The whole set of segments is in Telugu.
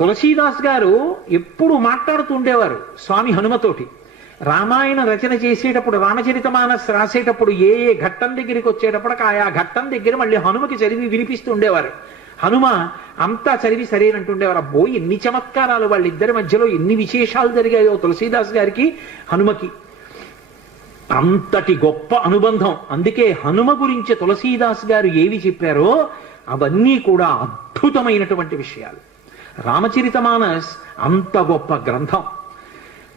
తులసీదాస్ గారు ఎప్పుడు మాట్లాడుతూ ఉండేవారు స్వామి హనుమతోటి. రామాయణ రచన చేసేటప్పుడు, రామచరితమానస్ రాసేటప్పుడు ఏ ఏ ఘట్టం దగ్గరికి వచ్చేటప్పుడు ఆయా ఘట్టం దగ్గర మళ్ళీ హనుమకి చదివి వినిపిస్తూ ఉండేవారు. హనుమ అంతా చదివి సరేనంటుండేవారు. అబ్బో ఎన్ని చమత్కారాలు, వాళ్ళిద్దరి మధ్యలో ఎన్ని విశేషాలు జరిగాయో తులసీదాస్ గారికి హనుమకి. అంతటి గొప్ప అనుబంధం. అందుకే హనుమ గురించి తులసీదాస్ గారు ఏవి చెప్పారో అవన్నీ కూడా అద్భుతమైనటువంటి విషయాలు. రామచరితమానస్ అంత గొప్ప గ్రంథం.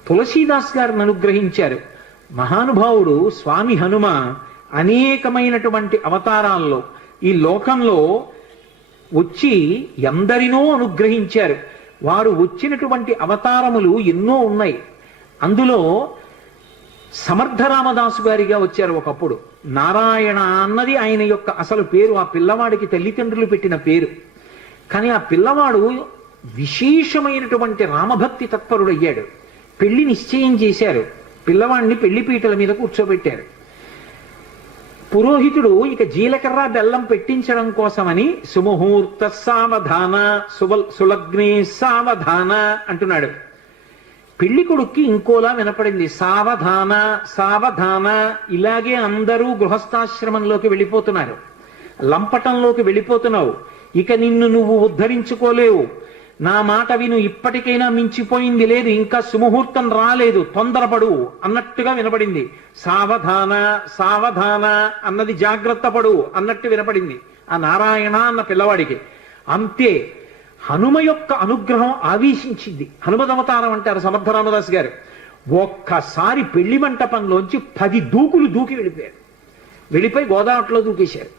తులసీదాస్ గారిని అనుగ్రహించారు మహానుభావుడు స్వామి హనుమ. అనేకమైనటువంటి అవతారాల్లో ఈ లోకంలో వచ్చి ఎందరినో అనుగ్రహించారు. వారు వచ్చినటువంటి అవతారములు ఎన్నో ఉన్నాయి. అందులో సమర్థరామదాసు గారిగా వచ్చారు ఒకప్పుడు. నారాయణ అన్నది ఆయన యొక్క అసలు పేరు. ఆ పిల్లవాడికి తల్లిదండ్రులు పెట్టిన పేరు. కానీ ఆ పిల్లవాడు విశేషమైనటువంటి రామభక్తి తత్పరుడయ్యాడు. పెళ్లి నిశ్చయం చేశారు. పిల్లవాడిని పెళ్లిపీటల మీద కూర్చోబెట్టారు. పురోహితుడు ఇక జీలకర్ర బెల్లం పెట్టించడం కోసమని సుముహూర్త సావధాన సులగ్నే సావధాన అంటున్నాడు. పెళ్లి కొడుక్కి ఇంకోలా వినపడింది, సావధాన సావధాన. ఇలాగే అందరూ గృహస్థాశ్రమంలోకి వెళ్ళిపోతున్నారు, లంపటంలోకి వెళ్ళిపోతున్నావు. ఇక నిన్ను నువ్వు ఉద్ధరించుకోలేవు. నా మాట విను, ఇప్పటికైనా మించిపోయింది లేదు, ఇంకా సుముహూర్తం రాలేదు, తొందరపడు అన్నట్టుగా వినపడింది. సావధాన సావధాన అన్నది జాగ్రత్త పడు అన్నట్టు వినపడింది ఆ నారాయణ అన్న పిల్లవాడికి. అంతే హనుమ యొక్క అనుగ్రహం ఆవేశించింది. హనుమదవతారం అంటారు సమర్థరామదాస్ గారు. ఒక్కసారి పెళ్లి మంటపంలోంచి 10 దూకులు దూకి వెళ్ళిపోయారు. వెళ్ళిపోయి గోదావరిలో దూకేశారు.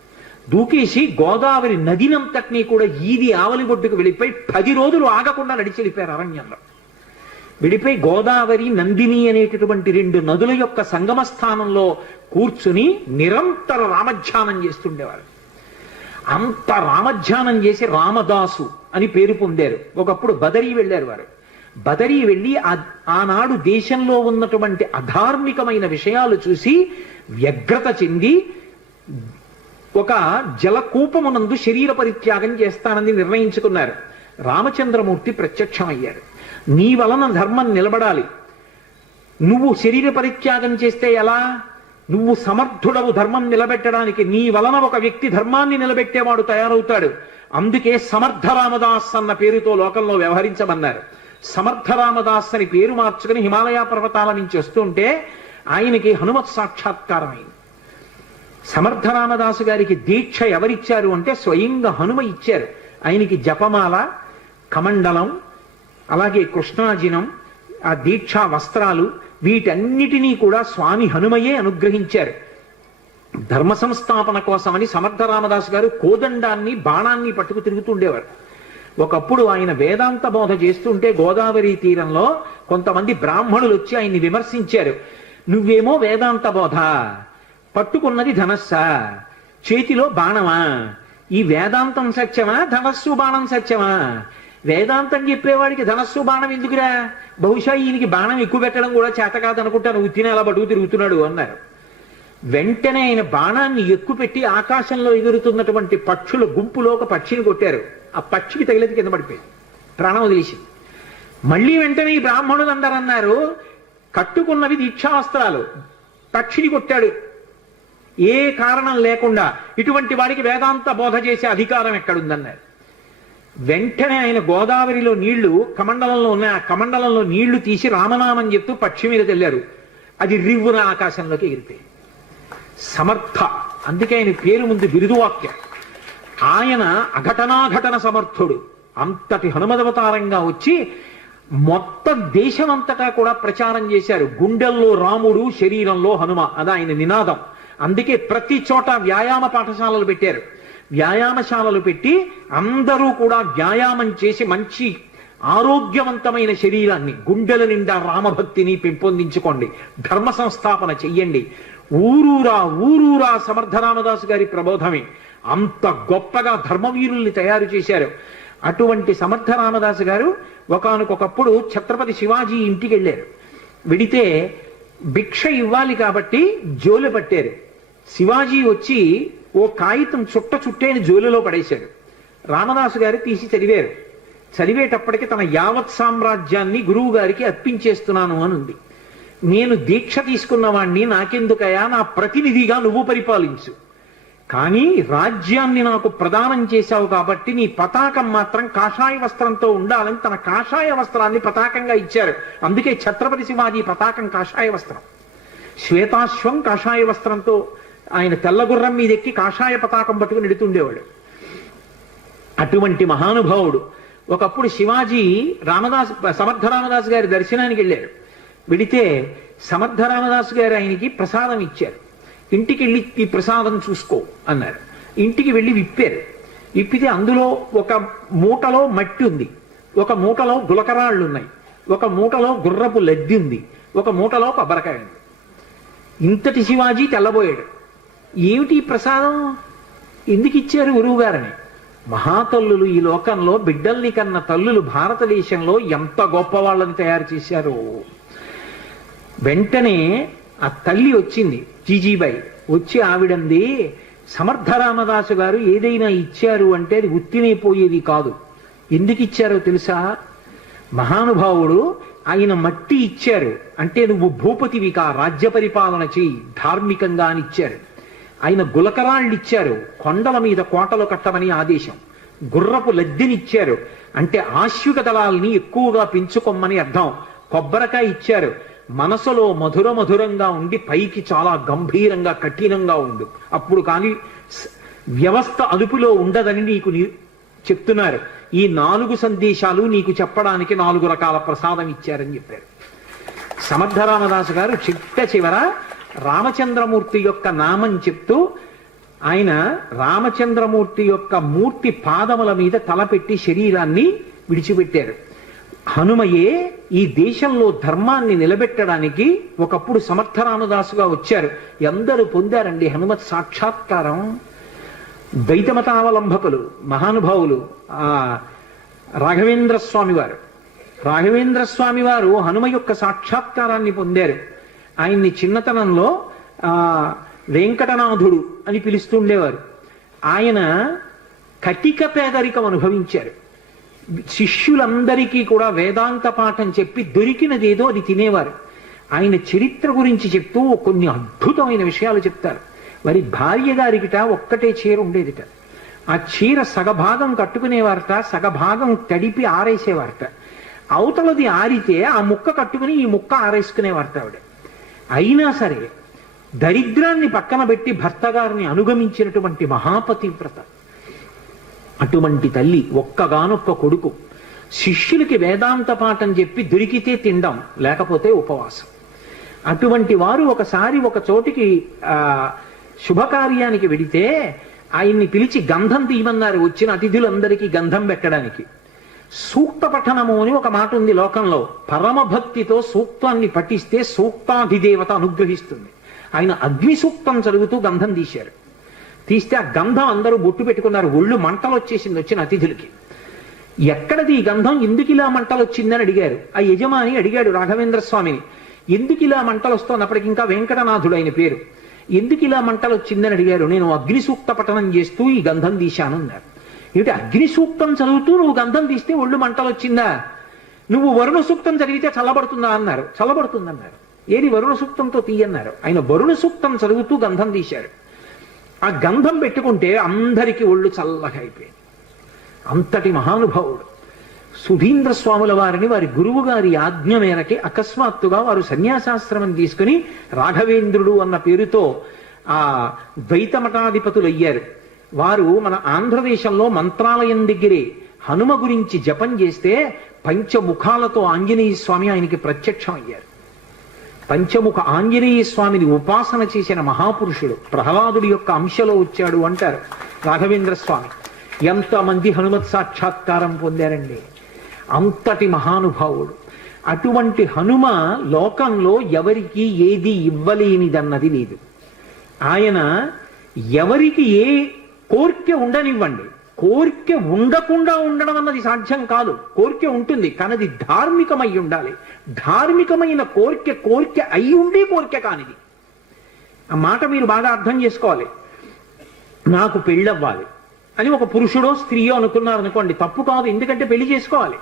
దూకేసి గోదావరి నదినంతటినీ కూడా ఈది ఆవలి ఒడ్డుకు వెళ్ళిపోయి 10 రోజులు ఆగకుండా నడిచి వెళ్ళిపోయారు అరణ్యంలో. వెళ్ళిపోయి గోదావరి నందిని అనేటటువంటి 2 నదుల యొక్క సంగమ స్థానంలో కూర్చుని నిరంతర రామధ్యానం చేస్తుండేవారు. అంత రామధ్యానం చేసి రామదాసు అని పేరు పొందారు. ఒకప్పుడు బదరీ వెళ్ళారు వారు. బదరీ వెళ్ళి ఆనాడు దేశంలో ఉన్నటువంటి అధార్మికమైన విషయాలు చూసి వ్యగ్రత చెంది ఒక జలకూపమునందు శరీర పరిత్యాగం చేస్తానని నిర్ణయించుకున్నారు. రామచంద్రమూర్తి ప్రత్యక్షమయ్యారు. నీ వలన ధర్మం నిలబడాలి, నువ్వు శరీర పరిత్యాగం చేస్తే ఎలా? నువ్వు సమర్థుడవు ధర్మం నిలబెట్టడానికి. నీ వలన ఒక వ్యక్తి ధర్మాన్ని నిలబెట్టేవాడు తయారవుతాడు. అందుకే సమర్థరామదాస్ అన్న పేరుతో లోకంలో వ్యవహరించమన్నారు. సమర్థరామదాస్ అని పేరు మార్చుకుని హిమాలయ పర్వతాల నుంచి వస్తుంటే ఆయనకి హనుమత్ సాక్షాత్కారం అయింది. సమర్థరామదాసు గారికి దీక్ష ఎవరిచ్చారు అంటే స్వయంగా హనుమ ఇచ్చారు. ఆయనకి జపమాల, కమండలం, అలాగే కృష్ణాజినం, ఆ దీక్షా వస్త్రాలు, వీటన్నిటినీ కూడా స్వామి హనుమయే అనుగ్రహించారు. ధర్మ సంస్థాపన కోసమని సమర్థరామదాసు గారు కోదండాన్ని, బాణాన్ని పట్టుకు తిరుగుతుండేవారు. ఒకప్పుడు ఆయన వేదాంత బోధ చేస్తుంటే గోదావరి తీరంలో కొంతమంది బ్రాహ్మణులు వచ్చి ఆయన్ని విమర్శించారు. నువ్వేమో వేదాంత బోధ, పట్టుకున్నది ధనస్సా, చేతిలో బాణమా, ఈ వేదాంతం సత్యమా, ధనస్సు బాణం సత్యమా? వేదాంతం చెప్పేవాడికి ధనస్సు బాణం ఎందుకురా? బహుశా ఈయనకి బాణం ఎక్కువ పెట్టడం కూడా చేత కాదనుకుంటాను, ఉత్తిన అలా బటుకు తిరుగుతున్నాడు అన్నారు. వెంటనే ఆయన బాణాన్ని ఎక్కువ పెట్టి ఆకాశంలో ఎగురుతున్నటువంటి పక్షుల గుంపులో ఒక పక్షిని కొట్టారు. ఆ పక్షికి తగిలేది కింద పడిపోయింది, ప్రాణం వదిలేసి. మళ్ళీ వెంటనే ఈ బ్రాహ్మణులు అందరూ అన్నారు, కట్టుకున్నవి దీక్షావస్త్రాలు, పక్షిని కొట్టాడు ఏ కారణం లేకుండా, ఇటువంటి వాడికి వేదాంత బోధ చేసే అధికారం ఎక్కడుందన్నారు. వెంటనే ఆయన గోదావరిలో నీళ్లు కమండలంలో ఉన్నాయి, ఆ కమండలంలో నీళ్లు తీసి రామనామం చెప్తూ పక్షి మీద తెల్లారు. అది రివ్వున ఆకాశంలోకి ఎగిరిపోయింది. సమర్థ, అందుకే ఆయన పేరు ముందు బిరుదువాక్యం. ఆయన అఘటనాఘటన సమర్థుడు. అంతటి హనుమదవతారంగా వచ్చి మొత్తం దేశమంతటా కూడా ప్రచారం చేశారు. గుండెల్లో రాముడు, శరీరంలో హనుమ, అది ఆయన నినాదం. అందుకే ప్రతి చోట వ్యాయామ పాఠశాలలు పెట్టారు. వ్యాయామశాలలు పెట్టి అందరూ కూడా వ్యాయామం చేసి మంచి ఆరోగ్యవంతమైన శరీరాన్ని, గుండెల నిండా రామభక్తిని పెంపొందించుకోండి, ధర్మ సంస్థాపన చెయ్యండి. ఊరూరా సమర్థరామదాసు గారి ప్రబోధమే. అంత గొప్పగా ధర్మవీరుల్ని తయారు చేశారు. అటువంటి సమర్థరామదాసు గారు ఒకానొకప్పుడు ఛత్రపతి శివాజీ ఇంటికి వెళ్ళారు. వెడితే భిక్ష ఇవ్వాలి కాబట్టి జోలె పట్టారు. శివాజీ వచ్చి ఓ కాగితం చుట్టేని జోలులో పడేశాడు. రామదాసు గారు తీసి చదివారు. చదివేటప్పటికి తన యావత్ సామ్రాజ్యాన్ని గురువు గారికి అర్పించేస్తున్నాను అని ఉంది. నేను దీక్ష తీసుకున్నవాణ్ణి, నాకెందుకయా, నా ప్రతినిధిగా నువ్వు పరిపాలించు, కానీ రాజ్యాన్ని నాకు ప్రదానం చేశావు కాబట్టి నీ పతాకం మాత్రం కాషాయ వస్త్రంతో ఉండాలని తన కాషాయ వస్త్రాన్ని పతాకంగా ఇచ్చారు. అందుకే ఛత్రపతి శివాజీ పతాకం కాషాయ వస్త్రం. శ్వేతాశ్వం కాషాయ వస్త్రంతో, ఆయన తెల్లగుర్రం మీద ఎక్కి కాషాయ పతాకం పట్టుకుని ఎడుతుండేవాడు. అటువంటి మహానుభావుడు. ఒకప్పుడు శివాజీ సమర్థ రామదాసు గారి దర్శనానికి వెళ్ళారు. వెడితే సమర్థ రామదాసు గారు ఆయనకి ప్రసాదం ఇచ్చారు. ఇంటికి వెళ్ళి ఈ ప్రసాదం చూసుకో అన్నారు. ఇంటికి వెళ్ళి విప్పారు. విప్పితే అందులో ఒక మూటలో మట్టి ఉంది, ఒక మూటలో గులకరాళ్ళు ఉన్నాయి, ఒక మూటలో గుర్రపు లద్ది ఉంది, ఒక మూటలో కొబ్బరికాయ ఉంది. ఇంతటి శివాజీ తెల్లబోయాడు. ఏమిటి ప్రసాదం, ఎందుకు ఇచ్చారు గురువు గారని? మహాతల్లులు ఈ లోకంలో బిడ్డల్ని కన్న తల్లులు భారతదేశంలో ఎంత గొప్ప వాళ్ళని తయారు చేశారో. వెంటనే ఆ తల్లి వచ్చింది, జీజీబాయి వచ్చి ఆవిడంది, సమర్థ రామదాసు గారు ఏదైనా ఇచ్చారు అంటే అది ఉత్తినైపోయేది కాదు. ఎందుకు ఇచ్చారో తెలుసా? మహానుభావుడు ఆయన మట్టి ఇచ్చారు అంటే నువ్వు భూపతివికా రాజ్య పరిపాలన చేయి ధార్మికంగా అని ఇచ్చారు. ఆయన గులకరాళ్ళు ఇచ్చారు, కొండల మీద కోటలు కట్టమని ఆదేశం. గుర్రపు లద్దెనిచ్చారు అంటే ఆశ్విక దళాల్ని ఎక్కువగా పెంచుకోమని అర్థం. కొబ్బరికాయ ఇచ్చారు, మనసులో మధుర మధురంగా ఉండి పైకి చాలా గంభీరంగా కఠినంగా ఉండు, అప్పుడు కానీ వ్యవస్థ అదుపులో ఉండదని నీకు చెప్తున్నారు. ఈ 4 సందేశాలు నీకు చెప్పడానికి 4 రకాల ప్రసాదం ఇచ్చారని చెప్పారు. సమర్థ రామదాసు గారు చిట్ట చివర రామచంద్రమూర్తి యొక్క నామం చెప్తూ ఆయన రామచంద్రమూర్తి యొక్క మూర్తి పాదముల మీద తలపెట్టి శరీరాన్ని విడిచిపెట్టారు. హనుమయే ఈ దేశంలో ధర్మాన్ని నిలబెట్టడానికి ఒకప్పుడు సమర్థ రామదాసుగా వచ్చారు. ఎందరూ పొందారండి హనుమత్ సాక్షాత్కారం. ద్వైతమతావలంబకులు మహానుభావులు రాఘవేంద్ర స్వామి వారు. రాఘవేంద్ర స్వామి వారు హనుమ యొక్క సాక్షాత్కారాన్ని పొందారు. ఆయన్ని చిన్నతనంలో వెంకటనాథుడు అని పిలుస్తుండేవారు. ఆయన కటిక పేదరికం అనుభవించారు. శిష్యులందరికీ కూడా వేదాంత పాఠం చెప్పి దొరికినదేదో అది తినేవారు. ఆయన చరిత్ర గురించి చెప్తూ కొన్ని అద్భుతమైన విషయాలు చెప్తారు. వారి భార్య గారికిట ఒక్కటే చీర ఉండేదిట. ఆ చీర సగభాగం కట్టుకునేవారట, సగభాగం తడిపి ఆరేసేవారట. అవతలది ఆరితే ఆ ముక్క కట్టుకుని ఈ ముక్క ఆరేసుకునేవారట ఆవిడ. అయినా సరే దరిద్రాన్ని పక్కన పెట్టి భర్త గారిని అనుగమించినటువంటి మహాపతివ్రత. అటువంటి తల్లి, ఒక్కగానొక్క కొడుకు. శిష్యులకి వేదాంత పాఠం చెప్పి దొరికితే తినడం, లేకపోతే ఉపవాసం. అటువంటి వారు ఒకసారి ఒక చోటికి శుభకార్యానికి వెడితే ఆయన్ని పిలిచి గంధం తీయమన్నారు వచ్చిన అతిథులందరికీ గంధం పెట్టడానికి. సూక్త పఠనము అని ఒక మాట ఉంది లోకంలో. పరమభక్తితో సూక్తాన్ని పఠిస్తే సూక్తాధిదేవత అనుగ్రహిస్తుంది. ఆయన అగ్ని సూక్తం చదువుతూ గంధం తీశారు. తీస్తే ఆ గంధం అందరూ బొట్టు పెట్టుకున్నారు. ఒళ్ళు మంటలు వచ్చేసింది వచ్చిన అతిథులకి. ఎక్కడది ఈ గంధం, ఎందుకు ఇలా మంటలు వచ్చిందని అడిగారు. ఆ యజమాని అడిగాడు రాఘవేంద్ర స్వామిని, ఎందుకు ఇలా మంటలు వస్తున్నప్పటికి ఇంకా వెంకటనాథుడు ఆయన పేరు. ఎందుకు ఇలా మంటలు వచ్చిందని అడిగారు. నేను అగ్ని సూక్త పఠనం చేస్తూ ఈ గంధం తీశాను అన్నారు. ఏమిటి అగ్ని సూక్తం చదువుతూ నువ్వు గంధం తీస్తే ఒళ్ళు మంటలు వచ్చిందా? నువ్వు వరుణ సూక్తం చదివితే చల్లబడుతుందా అన్నారు. చల్లబడుతుందన్నారు. ఏది వరుణ సూక్తంతో తీయన్నారు. ఆయన వరుణ సూక్తం చదువుతూ గంధం తీశారు. ఆ గంధం పెట్టుకుంటే అందరికీ ఒళ్ళు చల్లగా అయిపోయింది. అంతటి మహానుభావుడు. సుధీంద్ర స్వాముల వారిని వారి గురువు గారి ఆజ్ఞ మేరకి అకస్మాత్తుగా వారు సన్యాసాశ్రమం తీసుకుని రాఘవేంద్రుడు అన్న పేరుతో ఆ ద్వైతమఠాధిపతులు అయ్యారు. వారు మన ఆంధ్రదేశంలో మంత్రాలయం దగ్గరే హనుమ గురించి జపం చేస్తే పంచముఖాలతో ఆంజనేయ స్వామి ఆయనకి ప్రత్యక్షం అయ్యారు. పంచముఖ ఆంజనేయ స్వామిని ఉపాసన చేసిన మహాపురుషుడు. ప్రహ్లాదుడి యొక్క అంశలో వచ్చాడు అంటారు రాఘవేంద్ర స్వామి. ఎంతమంది హనుమత్ సాక్షాత్కారం పొందారండి. అంతటి మహానుభావుడు. అటువంటి హనుమ లోకంలో ఎవరికి ఏది ఇవ్వలేనిదన్నది లేదు. ఆయన ఎవరికి ఏ కోరిక ఉండనివ్వండి, కోరిక ఉండకుండా ఉండడం అన్నది సాధ్యం కాదు. కోరిక ఉంటుంది కానీ అది ధార్మికమై ఉండాలి. ధార్మికమైన కోరిక అయి ఉండి కోరిక కానిది. ఆ మాట మీరు బాగా అర్థం చేసుకోవాలి. నాకు పెళ్ళవ్వాలి, అని ఒక పురుషుడో స్త్రీయో అనుకున్నారు అనుకోండి, తప్పు కాదు. ఎందుకంటే పెళ్లి చేసుకోవాలి.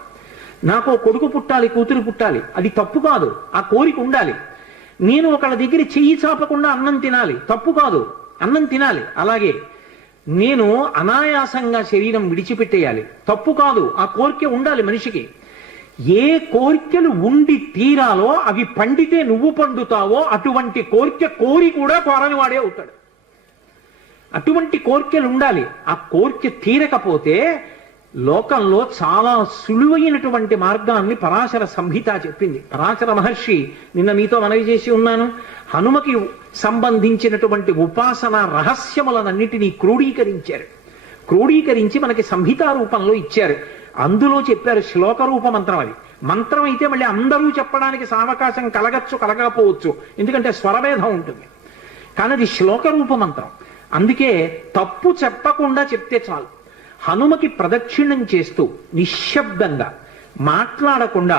నాకు కొడుకు పుట్టాలి, కూతురు పుట్టాలి, అది తప్పు కాదు. ఆ కోరిక ఉండాలి. నేను ఒకళ్ళ దగ్గర చెయ్యి చాపకుండా అన్నం తినాలి, తప్పు కాదు, అన్నం తినాలి. అలాగే నేను అనాయాసంగా శరీరం విడిచిపెట్టేయాలి, తప్పు కాదు. ఆ కోరిక ఉండాలి మనిషికి. ఏ కోరికలు ఉండి తీరాలో అవి పండితే నువ్వు పండుతావో అటువంటి కోరిక కోరి కూడా కోరని వాడే అవుతాడు. అటువంటి కోరికలు ఉండాలి. ఆ కోరిక తీరకపోతే లోకంలో చాలా సులువైనటువంటి మార్గాన్ని పరాశర సంహిత చెప్పింది. పరాశర మహర్షి నిన్న మీతో మనవి చేసి ఉన్నాను. హనుమకి సంబంధించినటువంటి ఉపాసన రహస్యములనన్నిటినీ క్రోడీకరించారు. క్రోడీకరించి మనకి సంహితా రూపంలో ఇచ్చారు. అందులో చెప్పారు శ్లోక రూప మంత్రం. అది మంత్రం అయితే మళ్ళీ అందరూ చెప్పడానికి సావకాశం కలగచ్చు, కలగకపోవచ్చు, ఎందుకంటే స్వరభేదం ఉంటుంది. కానీ అది శ్లోక రూప మంత్రం. అందుకే తప్పు చెప్పకుండా చెప్తే చాలు. హనుమకి ప్రదక్షిణం చేస్తూ నిశ్శబ్దంగా మాట్లాడకుండా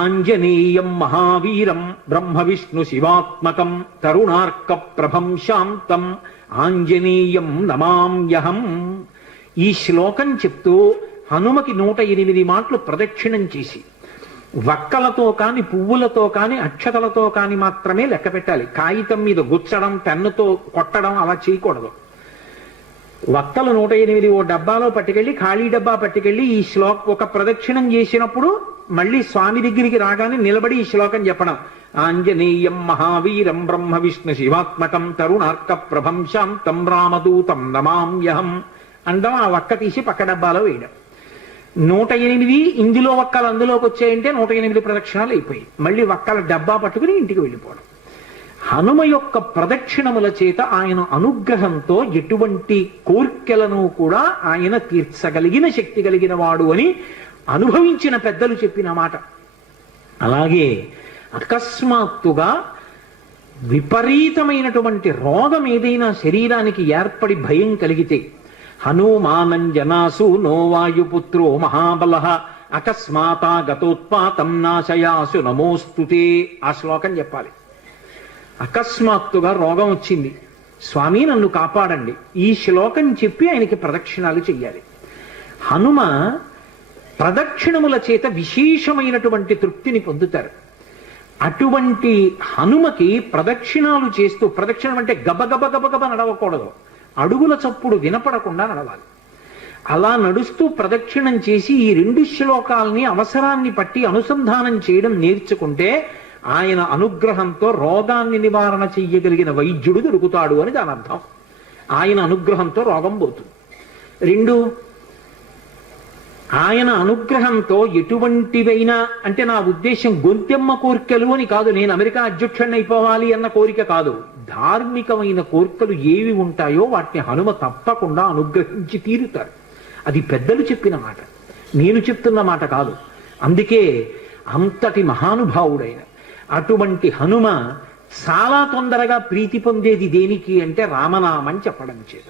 ఆంజనేయం మహావీరం బ్రహ్మ విష్ణు శివాత్మకం తరుణార్క ప్రభం శాంతం ఆంజనేయం నమామ్యహం, ఈ శ్లోకం చెప్తూ హనుమకి 108 మాటలు ప్రదక్షిణం చేసి వక్కలతో కాని, పువ్వులతో కాని, అక్షతలతో కాని మాత్రమే లెక్క పెట్టాలి. కాగితం మీద గుచ్చడం, పెన్నుతో కొట్టడం అలా చేయకూడదు. వక్కలు 108 ఓ డబ్బాలో పట్టుకెళ్ళి, ఖాళీ డబ్బా పట్టుకెళ్ళి ఈ ఒక ప్రదక్షిణం చేసినప్పుడు మళ్ళీ స్వామి దగ్గరికి రాగానే నిలబడి ఈ శ్లోకం చెప్పడం. ఆంజనేయం మహావీరం బ్రహ్మ విష్ణు శివాత్మకం తరుణార్క ప్రభం శాంతం రామదూతం నమామ్యహం అండం. ఆ వక్క తీసి పక్క డబ్బాలో వేయడం. 108 ఇందులో వక్కలు అందులోకి వచ్చాయంటే 108 ప్రదక్షిణాలు అయిపోయి మళ్ళీ వక్కల డబ్బా పట్టుకుని ఇంటికి వెళ్ళిపోవడం. హనుమ యొక్క ప్రదక్షిణముల చేత ఆయన అనుగ్రహంతో ఎటువంటి కోర్కెలను కూడా ఆయన తీర్చగలిగిన శక్తి కలిగిన వాడు అని అనుభవించిన పెద్దలు చెప్పిన మాట. అలాగే అకస్మాత్తుగా విపరీతమైనటువంటి రోగం ఏదైనా శరీరానికి ఏర్పడి భయం కలిగితే హనుమానంజనాసు నో వాయుపుత్రో మహాబల అకస్మాతాగతోత్పాతం నాశయాసు నమోస్తుతే, ఆ శ్లోకం చెప్పాలి. అకస్మాత్తుగా రోగం వచ్చింది, స్వామి నన్ను కాపాడండి, ఈ శ్లోకం చెప్పి ఆయనకి ప్రదక్షిణాలు చెయ్యాలి. హనుమ ప్రదక్షిణముల చేత విశేషమైనటువంటి తృప్తిని పొందుతారు. అటువంటి హనుమకి ప్రదక్షిణాలు చేస్తూ, ప్రదక్షిణం అంటే గబగబ గబగబ నడవకూడదు, అడుగుల చప్పుడు వినపడకుండా నడవాలి. అలా నడుస్తూ ప్రదక్షిణం చేసి ఈ 2 శ్లోకాలని అవసరాన్ని పట్టి అనుసంధానం చేయడం నేర్చుకుంటే ఆయన అనుగ్రహంతో రోగాన్ని నివారణ చెయ్యగలిగిన వైద్యుడు దొరుకుతాడు అని దాని అర్థం. ఆయన అనుగ్రహంతో రోగం పోతుంది. 2, ఆయన అనుగ్రహంతో ఎటువంటివైనా, అంటే నా ఉద్దేశం గొంతెమ్మ కోరికలు అని కాదు, నేను అమెరికా అధ్యక్షుడిని అయిపోవాలి అన్న కోరిక కాదు. ధార్మికమైన కోరికలు ఏవి ఉంటాయో వాటిని హనుమ తప్పకుండా అనుగ్రహించి తీరుతారు. అది పెద్దలు చెప్పిన మాట, నేను చెప్తున్న మాట కాదు. అందుకే అంతటి మహానుభావుడైన అటువంటి హనుమ చాలా తొందరగా ప్రీతి పొందేది దేనికి అంటే రామనామం చెప్పడం చేత.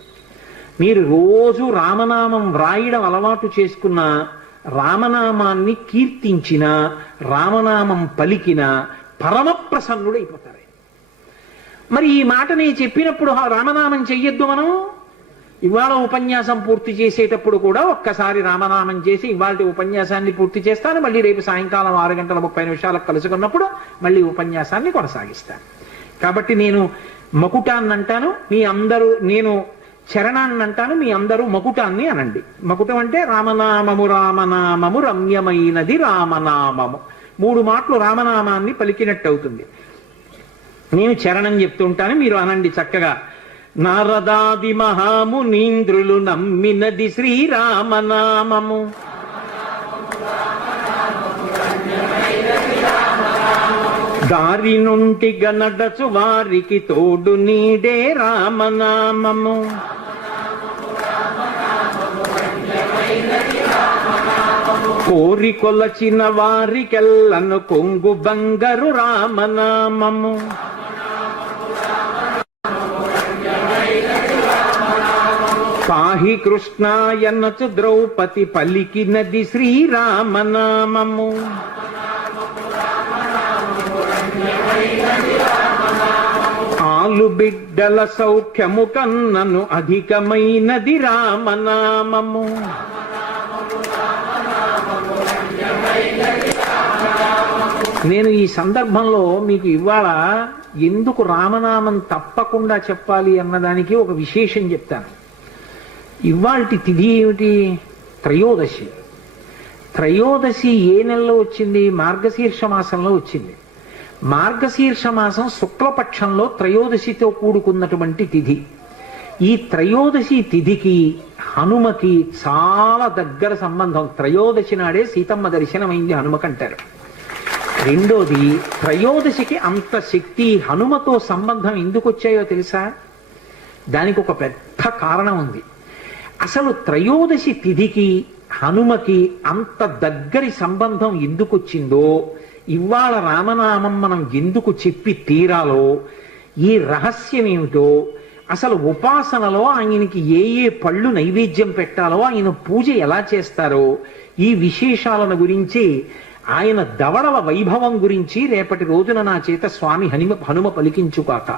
మీరు రోజు రామనామం వ్రాయడం అలవాటు చేసుకున్న, రామనామాన్ని కీర్తించిన, రామనామం పలికిన పరమ ప్రసన్నుడైపోతారు. మరి ఈ మాట నేను చెప్పినప్పుడు రామనామం చెయ్యొద్దు మనం? ఇవాళ ఉపన్యాసం పూర్తి చేసేటప్పుడు కూడా ఒక్కసారి రామనామం చేసి ఇవాళ ఉపన్యాసాన్ని పూర్తి చేస్తాను, మళ్ళీ రేపు సాయంకాలం 6:30 కలుసుకున్నప్పుడు మళ్ళీ ఉపన్యాసాన్ని కొనసాగిస్తాను. కాబట్టి నేను మకుటాన్ని అంటాను, మీ అందరూ, నేను చరణాన్ని అంటాను, మీ అందరూ మకుటాన్ని అనండి. మకుటం అంటే రామనామము రామనామము రమ్యమైనది రామనామము. 3 మాటలు రామనామాన్ని పలికినట్టు అవుతుంది. నేను చరణం చెప్తుంటాను, మీరు అనండి చక్కగా. నారదాది మహామునీంద్రులు నమ్మినది శ్రీరామనామము, దారి నుండి గనడచు వారికి తోడు నీడే రామనామము. కోరి కొలచిన వారికెల్లను కొంగు బంగారు రామనామము. పాహి కృష్ణాయనచు ద్రౌపది పలికినది శ్రీరామనామము. ఆలు బిడ్డల సౌఖ్యము కన్నను అధికమైనది రామనామము. నేను ఈ సందర్భంలో మీకు ఇవాళ ఎందుకు రామనామం తప్పకుండా చెప్పాలి అన్నదానికి ఒక విశేషం చెప్తాను. ఇవాల్టి తిథి ఏమిటి? త్రయోదశి. త్రయోదశి ఏ నెలలో వచ్చింది? మార్గశీర్ష మాసంలో వచ్చింది. మార్గశీర్ష మాసం శుక్లపక్షంలో త్రయోదశితో కూడుకున్నటువంటి తిథి. ఈ త్రయోదశి తిథికి హనుమకి చాలా దగ్గర సంబంధం. త్రయోదశి నాడే సీతమ్మ దర్శనమైంది హనుమకంటారు. రెండోది, త్రయోదశికి అంత శక్తి, హనుమతో సంబంధం ఎందుకు వచ్చాయో తెలుసా? దానికి ఒక పెద్ద కారణం ఉంది. అసలు త్రయోదశి తిథికి హనుమకి అంత దగ్గరి సంబంధం ఎందుకు వచ్చిందో, ఇవాళ రామనామం మనం ఎందుకు చెప్పి తీరాలో, ఈ రహస్యం ఏమిటో, అసలు ఉపాసనలో ఆయనకి ఏ ఏ పళ్ళు నైవేద్యం పెట్టాలో, ఆయన పూజ ఎలా చేస్తారో, ఈ విశేషాలను గురించి, ఆయన దవడల వైభవం గురించి రేపటి రోజున నా చేత స్వామి హనుమ పలికించుకాక.